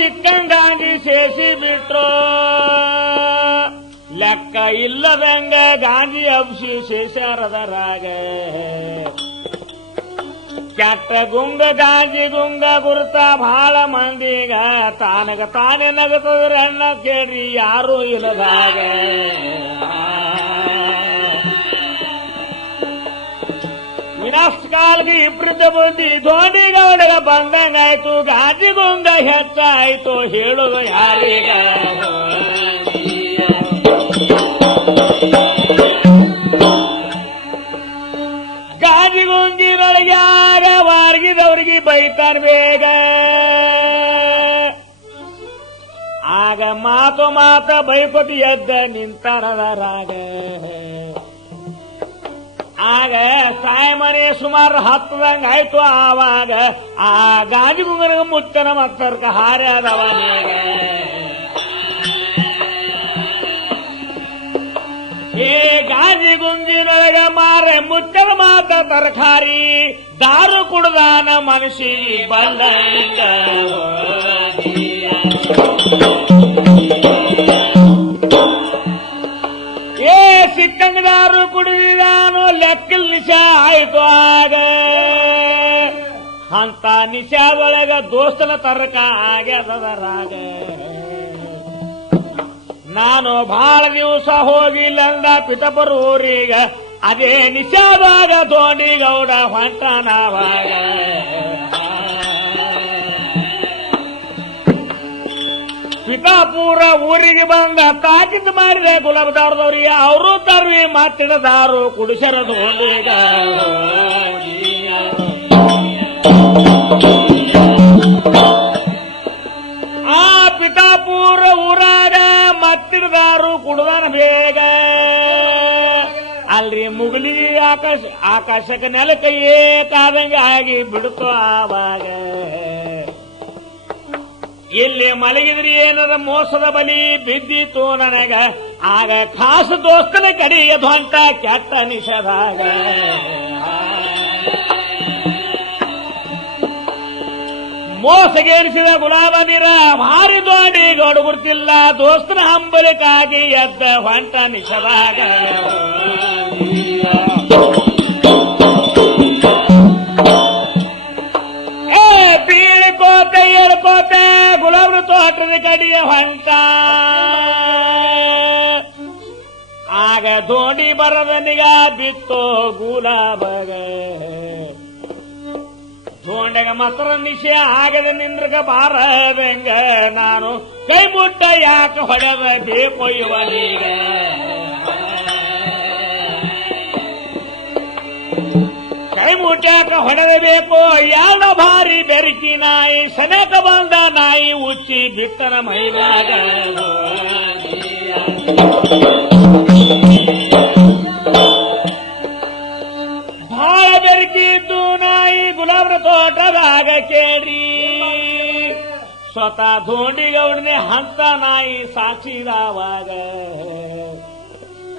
ಸಿಕ್ಕಂಗಾಗಿ ಸೇಸಿ ಬಿಟ್ರು ಲೆಕ್ಕ ಇಲ್ಲದಂಗ ಗಾಂಧಿ ಹಬ್ಸಿ ಶೇಷಾರದರಾಗ ಕೆಟ್ಟ ಗುಂಗ ಗಾಂಧಿ ಗುಂಗ ಗುರುತ ಬಹಳ ಮಂದಿಗ ತಾನಗ ತಾನೇ ನಗತದ್ರ ಅಣ್ಣ ಕೇಳ್ರಿ ಯಾರು ಇಲ್ಲದಾಗ ವಿನಾಶ ಕಾಲ್ಗೆ ಇಬ್ಬರಿದ್ದ ಬುದ್ಧಿ ಧೋನಿಗೌಡಗ ಬಂದಂಗಾಯ್ತು ಗಾಂಧಿ ಗುಂಗ ಹೆಚ್ಚಾಯ್ತು ಹೇಳುದು ಯಾರೀಗ ಗಾಂಧಿ ಗುಂಗಿನೊಳಗೆ ಆಗ ವಾರ್ಗಿದವ್ರಿಗೆ ಬೈತಾರ ಬೇಗ ಆಗ ಮಾತು ಮಾತ ಬೈಕೊತಿ ಎದ್ದ ನಿಂತಾರದರಾಗ ಆಗ ಸಾಯಮನೆ ಸುಮಾರು ಹತ್ತದಂಗ ಆಯ್ತು ಆವಾಗ ಆ ಗಾಂಧಿ ಗುಂಗನಿಗೆ ಮುತ್ತನ ಮಕ್ಕರ್ಕ ಹಾರ್ಯಾದವನೇಗ ಏ ಗಾಂಧಿ ಗುಂಗಿನೊಳಗ ಮಾರೆ ಮುಚ್ಚರ ಮಾತ ತರಕಾರಿ ದಾರು ಕುಡ್ದಾನ ಮನುಷ್ಯ ಬಂದಂಗ ಏ ಸಿಕ್ಕಂಗ ದಾರು ಕುಡಿದಾನು ಲೆಕ್ಕಲ್ ನಿಶಾ ಆಯ್ತು ಆಗ ಅಂತ ನಿಶಾದೊಳಗ ದೋಸ್ತನ ತರಕ ಆಗ್ಯದರಾಗ ನಾನು ಬಹಳ ದಿವಸ ಹೋಗಿಲ್ಲಂದ ಪಿತಪುರ ಊರಿಗ ಅದೇ ನಿಶಾದಾಗ ಧೋನಿಗೌಡ ಹೊಂಟನವಾಗ ಪಿತಾಪುರ ಊರಿಗೆ ಬಂದ ತಾಕಿದ್ ಮಾಡಿದೆ ಗುಲಾಬದಾರದವ್ರಿಗೆ ಅವರು ತರ್ವಿ ಮಾತಿಡದಾರು ಕುಡಿಸರ ಧೋನಿಗ ಆ ಪಿತಾಪುರ ಊರಾಗ ಮತ್ತಿರದಾರು ಕುಡ್ದಾನ ಬೇಗ ಅಲ್ರಿ ಮುಗಲಿಗೆ ಆಕಾಶಕ್ಕೆ ನೆಲಕ್ಕೆ ಏಕಾದಂಗ ಆಗಿ ಬಿಡುತ್ತೋ ಆವಾಗ ಇಲ್ಲಿ ಮಲಗಿದ್ರಿ ಏನದ ಮೋಸದ ಬಲಿ ಬಿದ್ದಿತ್ತು ನನಗ ಆಗ ಖಾಸು ದೋಸ್ತನ ಕಡೆಗೆ ಧ್ವಂತ ಕೆಟ್ಟ ನಿಷೇಧಾಗ ಮೋಸಗೇರಿಸಿದ ಗುಲಾಬದಿರ ಭಾರಿ ದೋಡಿ ಗೌಡು ಗುರ್ತಿಲ್ಲ ದೋಸ್ತನ ಹಂಬಲಿಕಾಗಿ ಎದ್ದ ಹೊಂಟ ನಿಷೇಧಾಗ ಬೀಳ್ಕೋತ ಹೇಳ್ಕೋತ ಗುಲಾಬ್ರ ತೋಟದ ಕಡೆಯ ಹೊಂಟ ಆಗ ದೋಣಿ ಬರದನಿಗ ಬಿತ್ತೋ ಗುಲಾಬಗ ಧೋಂಡಗ ಮಾತ್ರ ನಿಶೆ ಆಗದ ನಿಂದ್ರಗ ಬಾರದಂಗ ನಾನು ಕೈ ಮುಟ್ಟ ಯಾಕೆ ಹೊಡೆದ ಬೇಕು ಇವನೀಗ ಕೈ ಮುಟ್ಟಾಕ ಹೊಡೆದಬೇಕು ಯಾರ ಭಾರಿ ಬೆರಕಿ ನಾಯಿ ಸನೇಕ ಬಂದ ನಾಯಿ ಉಚ್ಚಿ ಬಿಟ್ಟನ ಮೈದಾಗ ಭಾಳ ಬೆರಕಿ ಇದ್ದು ನಾಯಿ ಗುಲಾಬ್ರ ತೋಟದಾಗ ಕೇಳ್ರಿ ಸ್ವತಃ ಧೋಂಡಿಗೌಡನೆ ಹಂತ ನಾಯಿ ಸಾಕ್ಷಿದಾವಾಗ